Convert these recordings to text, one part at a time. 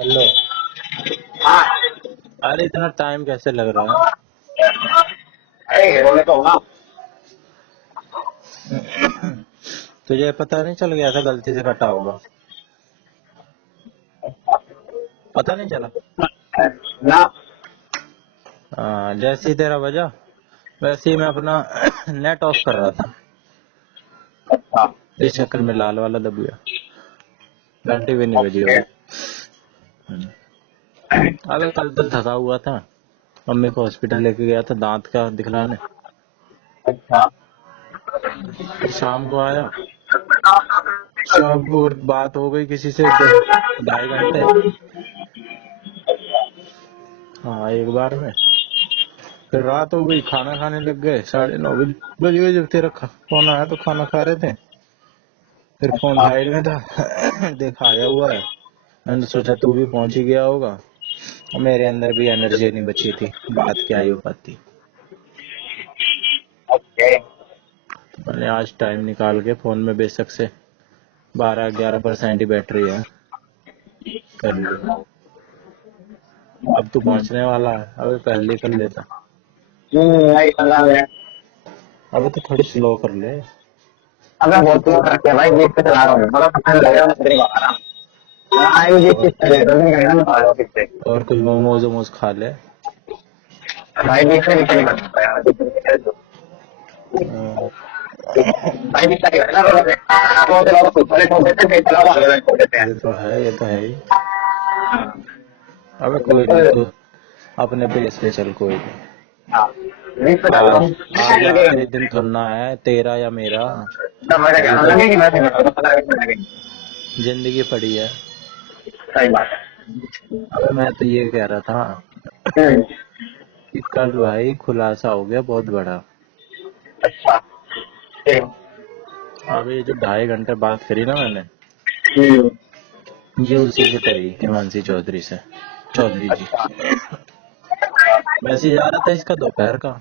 Hello. हाँ। अरे इतना टाइम कैसे लग रहा है? अरे बोले तो होगा। तुझे पता नहीं चल गया था गलती से कटा होगा? पता नहीं चला? ना। जैसे ही तेरा बजा वैसे ही मैं अपना नेट ऑफ कर रहा था। अच्छा। इस चक्कर में लाल वाला दब गया। घंटी भी नहीं बजी ओके। होगी। अबे कल तो थका हुआ था। मम्मी को हॉस्पिटल लेके गया था दांत का दिखलाने। अच्छा। फिर शाम को आया। शाम को बात हो गई किसी से 2.5 घंटे। हाँ एक बार में। फिर रात हो गई खाना खाने लग गए 9:30 बज गए जब तेरा फोन आया तो खाना खा रहे थे। फिर फोन अच्छा। साइड में था देखा आया हुआ है। मैंने सोचा तू भी पहुंच ही गया होगा और मेरे अंदर भी एनर्जी नहीं बची थी बात क्या ही हो पाती। ओके। तो मैंने आज टाइम निकाल के फोन में बेशक से 12-11% ही बैटरी है कर लिया। अब तू पहुंचने वाला है अबे पहले कर लेता। नहीं चला है। अबे तो थोड़ी स्लो कर ले। अगर बहुत लोग करते हैं भाई देख के चला रहा हूँ मतलब पता नहीं लगेगा मैं तेरे को आ रहा हूँ आई देख के चले तो नहीं कहना मैं आ रहा हूँ किससे और कुछ मोमोज वोमोज खा ले। भाई देख से नीचे नहीं कर सकता यार अ, भाई दिखता नहीं है ना तो चला तो कुछ वाले छोड़ देते हैं चला वाले वाले छोड़ देते हैं। ये तो है ही। अबे कोई नहीं तू अपने पेस पे चल कोई नहीं। हाँ बीच पे चल रहा आज हूँ आज लगेगा आखिरी दिन थोड़ा है तेरा या मेरा। तब मेरे अभी ख्याल तो लगेगी मैं पता लगेगी। जिंदगी पड़ी है। सही बात अबे मैं तो ये कह रहा था है। कि कल भाई खुलासा हो गया बहुत बड़ा। अच्छा। ठीक। अब ये जो 2.5 घंटे बात करी ना मैंने हम्म। ये उसी से करी हिमांशी चौधरी से। चौधरी जी। अच्छा। मैसेज आ रहा था इसका दोपहर का।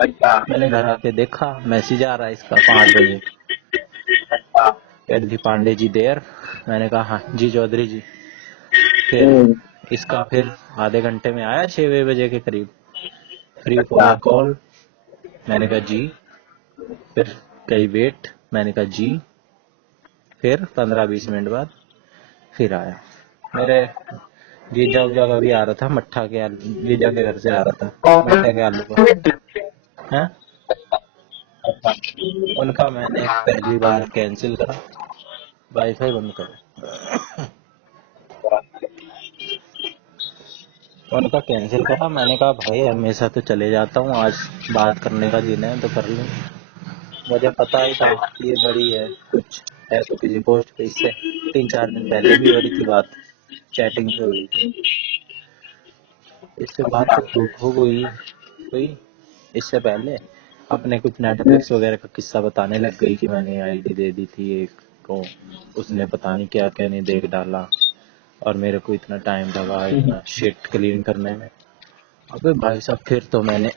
अच्छा। मैंने घर आके देखा मैसेज आ रहा है इसका 5 बजे। अच्छा। कह रही थी पांडे जी देर। मैंने कहा हाँ जी चौधरी जी। फिर हम्म। इसका फिर आधे घंटे में आया 6 बजे के करीब फ्री फॉर अच्छा। The call. मैंने कहा जी। फिर कही वेट। मैंने कहा जी। फिर 15-20 मिनट बाद फिर आया। मेरे जीजा उजा का भी आ रहा था मट्ठा के आलू जीजा के घर से आ रहा था मट्ठा के आलू का है। उनका मैंने पहली बार कैंसिल करा। वाईफाई बंद करो। उनका कैंसिल करा। मैंने कहा भाई हमेशा तो चले जाता हूँ आज बात करने का दिन है तो कर लूँ। मुझे पता ही था कि ये बड़ी है कुछ है तो किसी पोस्ट पे इससे 3-4 दिन पहले भी हो रही थी बात। चैटिंग पे हुई थी। इससे बात तो हो गई हुई। इससे पहले अपने कुछ नेटफ्लिक्स वगैरह का किस्सा बताने लग गई कि मैंने आईडी दे दी थी एक को। उसने पता नहीं क्या क्या नहीं देख डाला और मेरे को इतना टाइम लगा इतना शिट क्लीन करने में। अबे भाई साहब फिर तो मैंने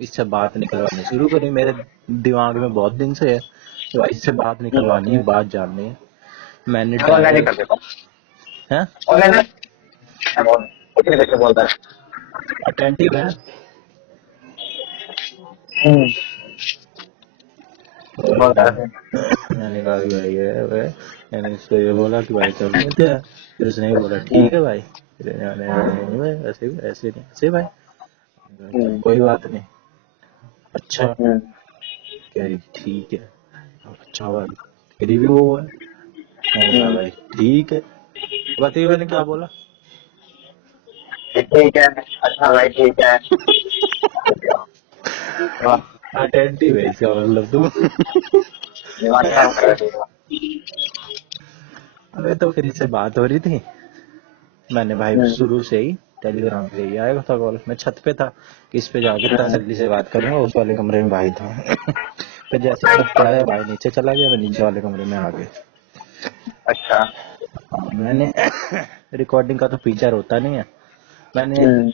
इससे बात निकलवानी शुरू करी। मेरे दिमाग में बहुत दिन से है कि भाई इससे बात निकलवानी है बात जाननी है। मैंने ऑनलाइन ही कर डायरेक्ट देता हूँ। है ऑनलाइन कुछ नहीं कैसे बोलता है। अटेंटिव है। हम्म। और बहुत मैं सारे मैंने कहा कि भाई ये भाई मैंने इसको ये बोला कि भाई चल लेते हैं। फिर उसने भी बोला ठीक है भाई। फिर नहीं भाई ऐसे भी ऐसे नहीं ऐसे भाई। मैंने कहा, चल कोई बात नहीं। अच्छा कह रही ठीक है। अच्छा भाई तेरी भी वो है। मैंने कहा भाई ठीक है। बताइए मैंने क्या बोला। ठीक है। अच्छा भाई ठीक है। अटेंटिव है इसका मतलब तुम। दिमाग काम कर रहे थे। अबे तो फिर इससे बात हो रही थी। मैंने भाई शुरू से ही टेलीग्राम पे ही आएगा था कॉल। मैं छत पे था कि इस पे जाके तसल्ली से बात करूंगा। उस वाले कमरे में भाई था। फिर जैसे छत पे आया भाई नीचे चला गया मैं नीचे वाले कमरे में आ गया। अच्छा। मैंने रिकॉर्डिंग का तो फीचर होता नहीं है। मैंने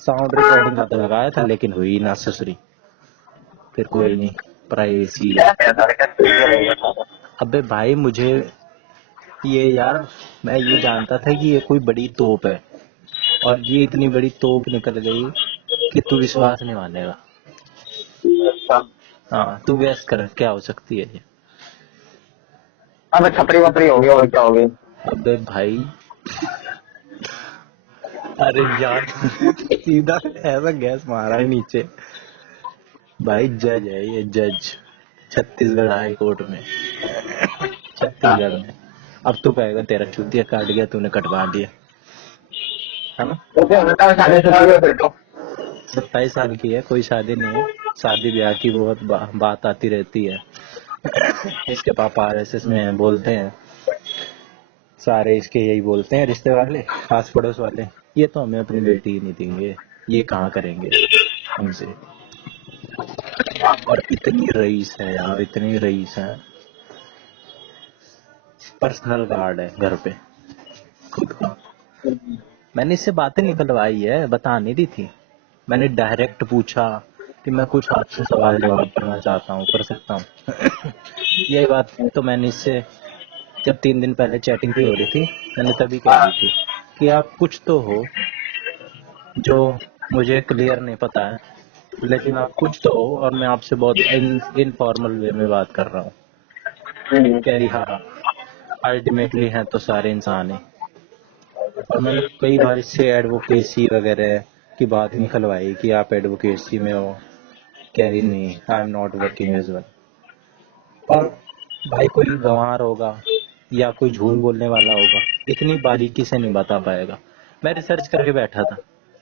साउंड रिकॉर्डिंग का तो लगाया था लेकिन हुई ना ससुरी। फिर कोई नहीं प्राइवेसी। क्या है सारे का अबे भाई मुझे ये यार, मैं ये जानता था कि ये कोई बड़ी तोप है, और ये इतनी बड़ी तोप निकल गई कि तू विश्वास नहीं मानेगा। अच्छा। हाँ, तू गैस कर क्या हो सकती है ये। अब छपरी वपरी होगी और क्या होगी? अबे भाई, अरे यार सीधा ऐसा गैस मारा है नीचे। भाई जज है ये, जज, छत्तीसगढ़ हाई कोर्ट में, छत्तीसगढ़ में। अब तू कहेगा तेरा चूतिया काट गया, तूने कटवा दिया, है ना। तो क्या होता है, शादी हो फिर तो। 27 साल की है, कोई शादी नहीं है। शादी ब्याह की बहुत बात आती रहती है। इसके पापा आरएसएस में हैं, बोलते हैं, सारे इसके यही बोलते हैं रिश्ते वाले, आस पड़ोस वाले, ये तो हमें अपनी बेटी ही नहीं देंगे, ये कहाँ करेंगे हमसे। और इतनी रईस है यार, इतनी रईस है, पर्सनल गार्ड है घर पे खुद का। मैंने इससे बातें निकलवाई है, बता नहीं रही थी। मैंने डायरेक्ट पूछा कि मैं कुछ आपसे सवाल जवाब करना चाहता हूँ, कर सकता हूँ। यही बात तो मैंने इससे, जब 3 दिन पहले चैटिंग भी हो रही थी, मैंने तभी कह दी थी कि आप कुछ तो हो जो मुझे क्लियर नहीं पता है, लेकिन आप कुछ तो हो, और मैं आपसे बहुत इनफॉर्मल वे में बात कर रहा हूँ। कह रही हाँ, अल्टीमेटली हैं तो सारे इंसान ही। और मैंने कई बार इससे एडवोकेसी वगैरह की बात निकलवाई कि आप एडवोकेसी में हो, कह रही नहीं, I am not working as well. और भाई कोई गंवार होगा या कोई झूठ बोलने वाला होगा, इतनी बारीकी से नहीं बता पाएगा। मैं रिसर्च करके बैठा था,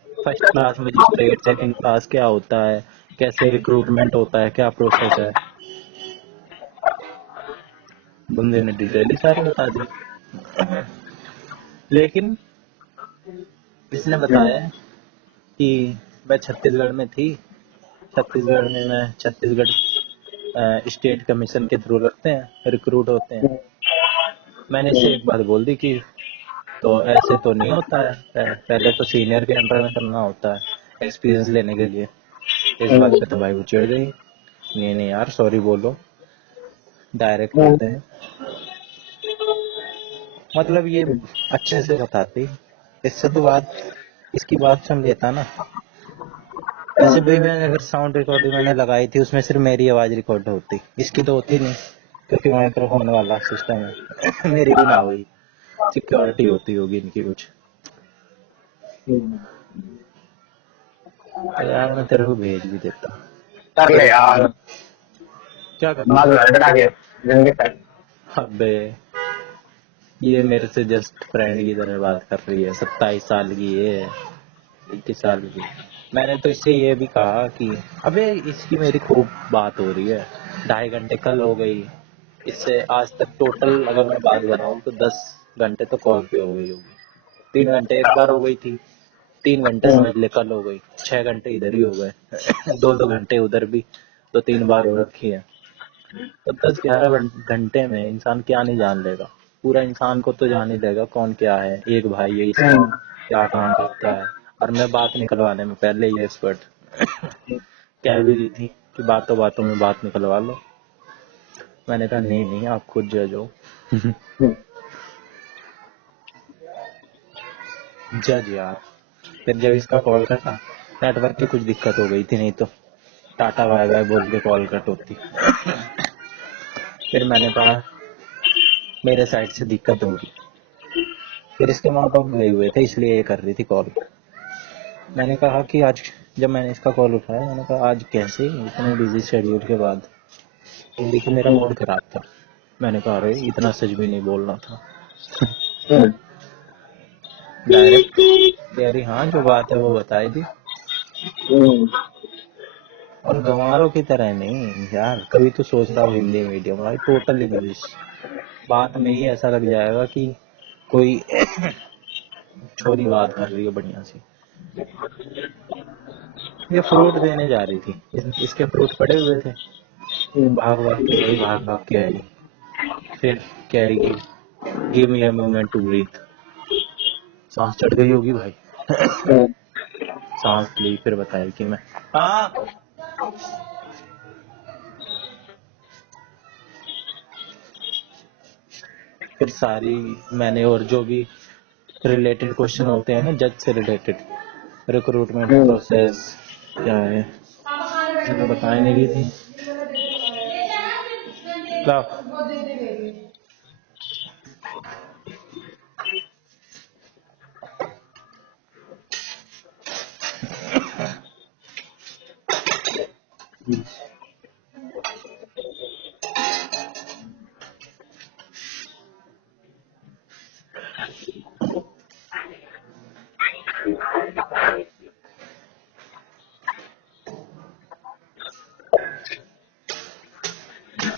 first class magistrate, second class क्या होता है, कैसे रिक्रूटमेंट होता है, क्या प्रोसेस है, बंदे ने डिटेल ही सारी बता दी। लेकिन इसने बताया कि मैं छत्तीसगढ़ में थी, छत्तीसगढ़ में मैं छत्तीसगढ़ स्टेट कमीशन के थ्रू रखते हैं, रिक्रूट होते हैं। मैंने इससे एक बात बोल दी कि तो ऐसे तो नहीं होता है, पहले तो सीनियर के अंडर में करना होता है एक्सपीरियंस लेने के लिए। इस बात पे तो भाई वो चिढ़ गई, नहीं नहीं यार सॉरी बोलो, डायरेक्ट करते हैं। मतलब ये अच्छे से बताती, इससे तो बात, इसकी बात सुन लेता ना। वैसे भी मैंने अगर साउंड रिकॉर्डिंग मैंने लगाई थी, उसमें सिर्फ मेरी आवाज रिकॉर्ड होती, इसकी तो होती नहीं, क्योंकि माइक्रोफोन वाला सिस्टम है। मेरी भी ना हुई, सिक्योरिटी होती होगी इनकी कुछ। तो यार मैं तेरे को भेज भी देता। कर ले यार, क्या करना। दिमाग लड़का के जिंदगी तक। अबे ये मेरे से जस्ट फ्रेंड की तरह बात कर रही है, 27 साल की है, 21 साल की। मैंने तो इससे ये भी कहा कि अबे इसकी मेरी खूब बात हो रही है, 2.5 घंटे कल हो गई, इससे आज तक टोटल अगर मैं बात बनाऊं तो 10 घंटे तो कॉल पे हो गई होगी। 3 घंटे एक बार हो गई थी, 3 घंटे समझ ले कल हो गई, 6 घंटे इधर ही हो गए। दो दो घंटे उधर भी, तो 3 बार हो रखी है। तो 10-11 घंटे में इंसान क्या नहीं जान लेगा, पूरा इंसान को तो जान ही लेगा कौन क्या है, एक भाई है इसका, क्या काम करता है। और मैं बात निकलवाने में पहले ही एक्सपर्ट। कह भी रही थी कि बातों बातों में बात निकलवा लो। मैंने कहा नहीं नहीं, आप खुद जज हो। जज यार। फिर जब इसका कॉल कटा, नेटवर्क की कुछ दिक्कत हो गई थी, नहीं तो टाटा बाय बाय बोल के कॉल कट होती। फिर मैंने कहा मेरे साइड से दिक्कत होगी। फिर इसके माँ बाप गए हुए थे, इसलिए ये कर रही थी कॉल। मैंने कहा कि आज, जब मैंने इसका कॉल उठाया, मैंने कहा आज कैसे इतने बिजी शेड्यूल के बाद। तो देखो मेरा मूड खराब था। मैंने कहा अरे इतना सच भी नहीं बोलना था। डायरेक्ट कह रही हाँ जो बात है वो बताई दी। और गंवारों की तरह नहीं यार, कभी तो सोच रहा हूँ हिंदी मीडियम भाई, टोटल इंग्लिश, बात में ही ऐसा लग जाएगा कि कोई छोरी बात कर रही है बढ़िया सी। ये फ्रूट देने जा रही थी, इसके फ्रूट पड़े हुए थे, भाग भाग के गई, भाग भाग के आई। फिर कह रही कि give me a moment to breathe. सांस चढ़ गई होगी भाई। सांस ली, फिर बताया कि मैं, हाँ फिर सारी मैंने और जो भी रिलेटेड क्वेश्चन होते हैं ना जज से रिलेटेड, रिक्रूटमेंट प्रोसेस क्या है, मैंने बताई नहीं रही थी क्या।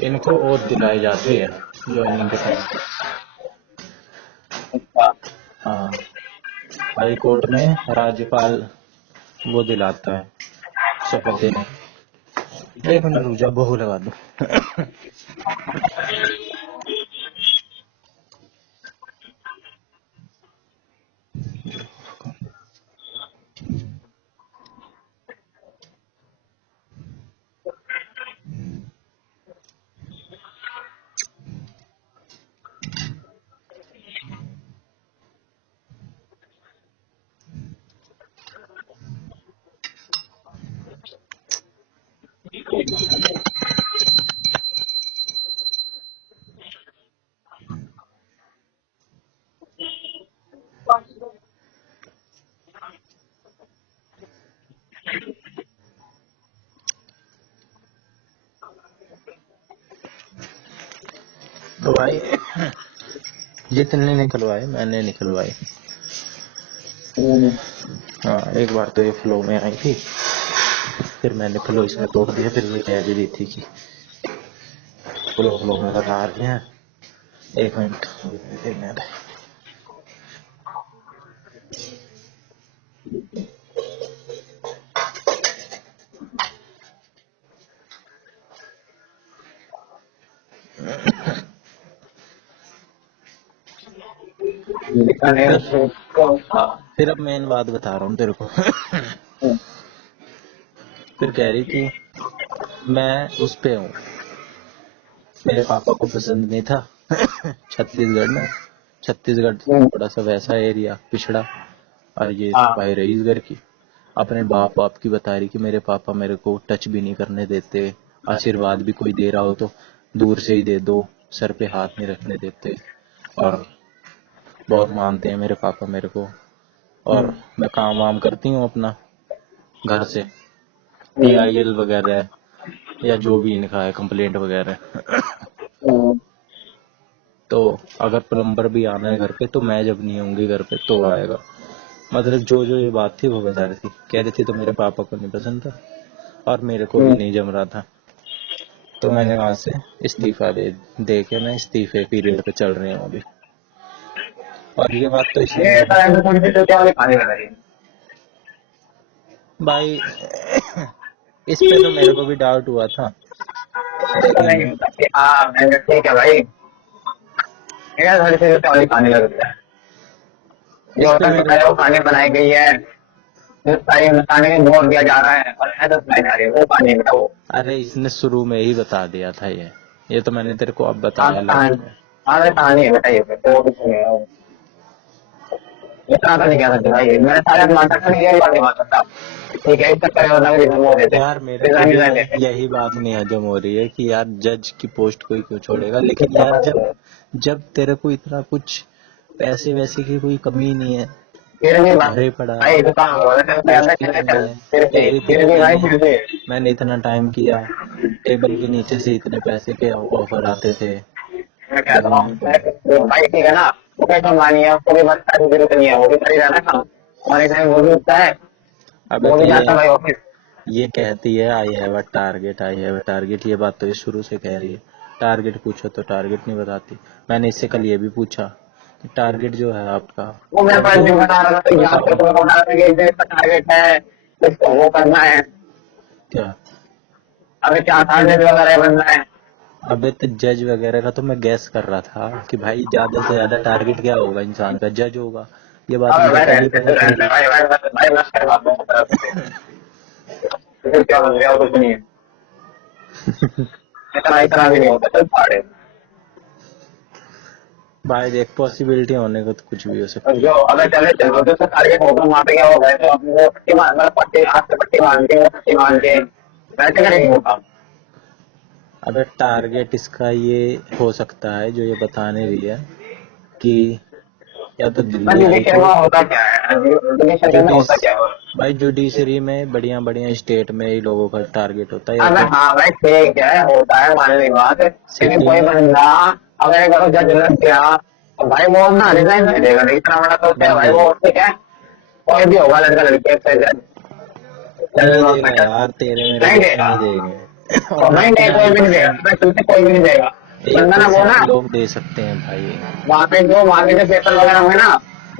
इनको ओथ दिलाई जाती है ज्वाइनिंग के टाइम। अच्छा। हाँ, हाई कोर्ट में राज्यपाल वो दिलाता है शपथ देने। एक मिनट रुक जा, बहू लगा दो। तो भाई जितने निकलवाए मैंने निकलवाए। हाँ, एक बार तो ये फ्लो में आई थी, फिर मैंने फ्लो इसमें तोड़ दिया, फिर ये कह भी दी थी कि फ्लो में लगा रहे हैं। एक मिनट, एक मिनट। फिर अब मेन बात बता रहा हूँ तेरे को। फिर कह रही कि मैं उस पे हूँ, मेरे पापा को पसंद नहीं था। छत्तीसगढ़ में, छत्तीसगढ़ थोड़ा सा वैसा एरिया पिछड़ा, और ये भाई रईसगढ़ की। अपने बाप की बता रही कि मेरे पापा मेरे को टच भी नहीं करने देते, आशीर्वाद भी कोई दे रहा हो तो दूर से ही दे दो, सर पे हाथ नहीं रखने देते, और बहुत मानते हैं मेरे पापा मेरे को। और मैं काम वाम करती हूँ अपना घर से, PIL वगैरह या जो भी इनका है कंप्लेंट वगैरह। तो अगर प्लम्बर भी आना है घर पे तो मैं जब नहीं होंगी घर पे तो आएगा। मतलब जो जो ये बात थी वो बता रही थी, कह रही थी तो मेरे पापा को नहीं पसंद था और मेरे को भी नहीं जम रहा था। तो मैंने वहां से इस्तीफा दे के मैं इस्तीफे पीरियड पे चल रही हूँ अभी। और ये बात तो इसलिए भाई इस पे तो मेरे को भी डाउट हुआ था, लेकिन ठीक है भाई, थोड़ी सी वाली पानी लग रही है, जो इस पे होटल मेरे में वो पानी बनाई गई है, जो सारी हिंदुस्तान में बोल दिया जा रहा है और तो बनाई जा रही है वो पानी में वो। अरे इसने शुरू में ही बता दिया था ये तो मैंने तेरे को अब बताया लास्ट में। कहानी है बताइए, तो कुछ नहीं है इतना तो नहीं कह सकते भाई, मैंने सारे माता नहीं यही बात नहीं मान सकता। ठीक है, इस चक्कर में मतलब रिजर्व हो देते, यार मेरे को भी यही बात नहीं हजम हो रही है कि यार जज की पोस्ट कोई क्यों छोड़ेगा, लेकिन यार जब जब तेरे को इतना कुछ पैसे वैसे की कोई कमी नहीं है, फिर भी घरे पड़ा है, भाई दुकान पोस्ट की कमी है, कह रही थी कि फिर भी मैंने इतना टाइम किया, टेबल के नीचे से इतने पैसे के ऑफर आते थे। मैं कहता हूँ भाई ठीक है ना, वो कैसा मानी है उसको भी बस सारी जरूरत नहीं है, वो भी करी जाना काम हमारे टाइम वो भी उठता है, अबे वो तो भी जाता है भाई ऑफिस। ये कहती है I have a target, I have a target, ये बात तो ये शुरू से कह रही है। टारगेट पूछो तो टारगेट नहीं बताती। मैंने इससे कल ये भी पूछा कि टारगेट जो है आपका वो मेरे पास जो बता रहा था तो यहाँ पे बताओ कोई बता रहा है कि टारगेट है, इसको वो करना है, क्या। अभी क्या टारगेट वगैरह बनना है। अबे तो जज वगैरह का तो मैं गैस कर रहा था कि भाई ज्यादा से ज्यादा टारगेट क्या होगा इंसान का, जज होगा। ये बात अबे मुझे भाई कल ही रहते पता चली। भाई मैं करवाता हूँ तरफ से, फिर क्या बन गया कुछ नहीं है, इतना इतना भी नहीं होता चल फाड़े। भाई देख पॉसिबिलिटी होने को तो कुछ भी हो सकता और जो अगर चले चलो तो टारगेट होगा वहाँ पे क्या होगा, तो अपने को पट्टी मार मतलब पट्टी हाथ से पट्टी मार के वैसे करेंगे वो काम। है। अबे टारगेट इसका ये हो सकता है जो ये बताने भी है कि या तो पर दिल्ली हाई जुडिशरी में कोर्ट, होता क्या है, जुडिशरी में जुडिस होता क्या है? भाई जुडिशरी में बढ़िया बढ़िया स्टेट में ही लोगों का टारगेट होता है, या अगर तो हाँ भाई ठीक है होता है मान ली बात, लेकिन सिटी कोई में बंदा अगर एक बार जज लग गया तो भाई वो ना रिजाइन नहीं देगा, इतना बड़ा तो क्या भाई, बंदे वो ठीक है कोई भी होगा लड़का लड़के से नहीं जज देगा यार, तेरे मेरे नहीं जैसे देगा। नहीं देंगे और और नहीं दे, कोई भी नहीं देगा, 99% मैं तुझसे कोई भी नहीं देगा। बंदा ना वो 1% ना लोग दे सकते हैं भाई। वहाँ पे जो मार्केट के पेपर वगैरह होंगे ना,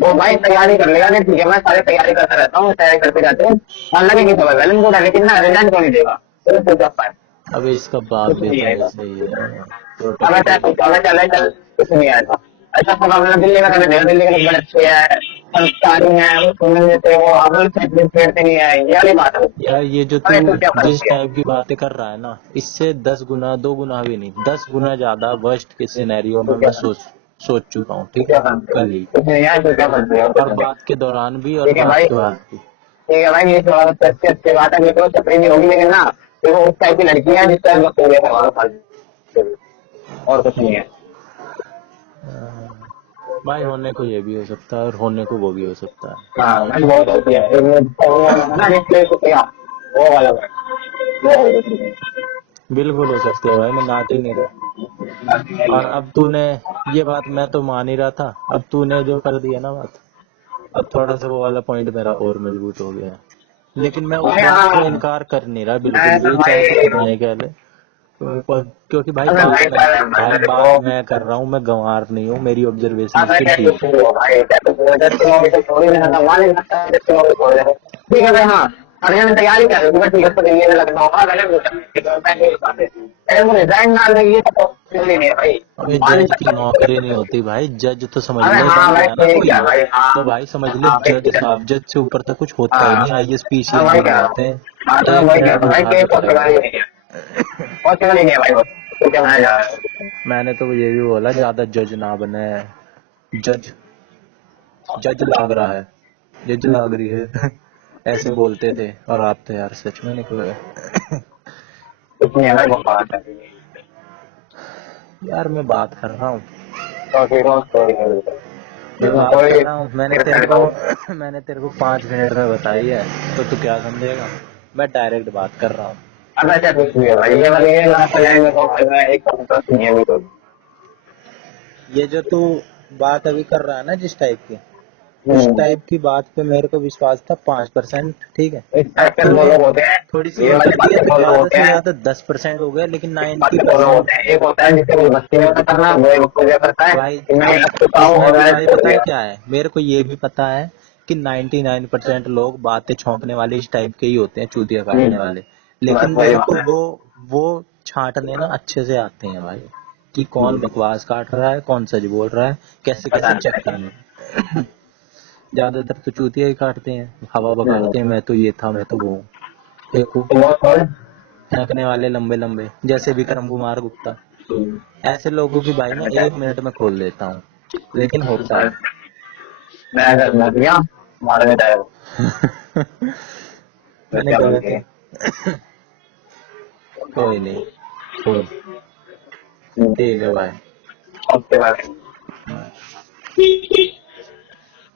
वो भाई तैयारी कर लेगा कि ठीक है मैं सारी तैयारी करता रहता हूँ, तैयारी करते रहते हूँ, मान लगे कि तो वेल गुड है, लेकिन ना रिजल्ट को नहीं देगा, तो सोच सकता है अब इसका बाप कुछ भी नहीं तो आएगा। ऐसे ही है, अगर प्रोटेक्टर। चाहे अगर चले चल कुछ नहीं आएगा। ऐसा सब अपना दिल्ली में करने देगा, दिल्ली के लोग बड़े अच्छे हैं, संस्कारी हैं, वो सुनने देते, वो अमल फेरते नहीं है, ये वाली बात है। यार ये जो तू अरे तो क्या जिस फर्क है? टाइप की बातें कर रहा है ना, इससे 10 गुना 2 गुना भी नहीं, 10 गुना ज्यादा वर्स्ट के सिनेरियो में तो मैं क्या सोच चुका हूँ, तो ठीक क्या है, फर्क है? कल ही। कुछ नहीं है तो क्या फर्क है, कुछ और नहीं। बात के दौरान भी और ठीक है बात भाई, के बाद भी। ठीक है भाई, ये थोड़ा सा अच्छी अच्छी बात है, बिल्कुल चपड़ी नहीं होगी, लेकिन ना तो वो उस टाइप की लड़की है जिस टाइप का हो गया हमारा साल, और कुछ नहीं है। भाई होने को ये भी हो सकता है और होने को वो भी हो सकता है। हाँ भाई बहुत होती है, ना डिस्प्ले को क्या वो वाला है, वो हो जाती है। बिल्कुल हो सकती है भाई, मैं नाच ही नहीं रहा। और अब तूने ये बात, मैं तो मान ही रहा था, अब तूने जो कर दिया ना बात, अब थोड़ा सा वो वाला पॉइंट मेरा और मजबूत हो गया है। लेकिन मैं उस अरे बात को हाँ, इनकार कर नहीं रहा बिल्कुल मैं तो भी, चाहे तो भाई, कितना ही कह ले। क्योंकि भाई अगर भाई भाई मेरे को बात मैं कर रहा हूँ, मैं गंवार नहीं हूँ, मेरी ऑब्जर्वेशन अगर इसकी क्या कुछ ठीक है। हुआ भाई, क्या कुछ हुआ, जैसे लोग तो छोड़ ही नहीं सकता, मान नहीं सकता, जैसे लोग छोड़ दे ठीक है भाई। हाँ अरे मैं तैयारी कर रही हूँ, ठीक है, तो दिल्ली में लगता हूँ अगर वो रिजाइन ना देगी तो पॉसिबल ही नहीं है भाई, अबे मान नहीं जज की सकता। नौकरी नहीं होती भाई, जज तो समझ अरे ले हाँ बन भाई गया ना ठीक कोई, है भाई, हाँ तो भाई समझ ले हाँ भाई जज ठीक है, साहब, जज से ऊपर तक कुछ होता ही हाँ नहीं, आईएएस हाँ पीसीएस भाई बन कह रहा हूँ, जाते हैं, हाँ तो मैं एक वही कह मिनट रहा हूँ में भाई उठा कि के खड़े पॉसिबल कर ही दो। नहीं है, पॉसिबल ही नहीं है भाई, वो क्या मैं जा रहा हूँ। मैंने तो ये भी बोला ज्यादा जज ना बने, जज जज लाग रहा है, जज लाग रही है ऐसे बोलते थे, और आप तो यार सच में निकल गए। कुछ नहीं है भाई, वो बात है यार मैं बात कर रहा हूँ, तो फिर वो story है। मैं इसमें बात कर कोई रहा हूँ, मैंने फिर तेरे तेरे को को मैंने तेरे को 5 मिनट में बताई है, तो तू क्या समझेगा, मैं डायरेक्ट बात कर रहा हूँ। अब ऐसा कुछ भी है भाई, ये वाली ये ना पहले में तो भाई मैं एक इंटरेस्ट नहीं है अभी तो। ये जो तू बात अभी कर रहा है ना जिस टाइप की, उस हम्म, टाइप की बात पे मेरे को विश्वास था 5%, ठीक है। इस अब टाइप के दो तूने लोग होते हैं, थोड़ी सी ये और वाले कर दी है बातें तो दो लोग ज्यादा होते से हैं, ज्यादा 10% हो गया, लेकिन बातें दो लोग 90% होते हैं, एक होता है जिससे कोई बस्ती में करना, वो एक मुझे करता है भाई, कि मैं ये अब कर चुका हूँ इसमें और भी मैंने भाई छोड़ पता है दिया। क्या है, मेरे को ये भी पता है कि 99% लोग बातें छौंकने वाले इस टाइप के ही होते हैं, चूतिया काटने वाले। बस लेकिन वही मेरे को बात है। वो छांटने ना अच्छे से आते हैं भाई, कि कौन बकवास काट रहा है, कौन सच बोल रहा है, कैसे पता कैसे नहीं चेक करना है। ज्यादातर तो चूतिया ही काटते हैं, हवा हम्म, बगाड़ते हैं, मैं तो ये था, मैं तो वो हूँ। देखो तो बहुत थोड़े फेंकने वाले लंबे लंबे, जैसे विक्रम कुमार गुप्ता, ऐसे लोगों की भाई मैं 1 मिनट में खोल देता हूँ, लेकिन होता है। मैं अगर मर गया मारने जाएगा, तो मैंने क्या गलत बोलते है। हैं? कोई नहीं, छोड़, ठीक है भाई। Okay bye.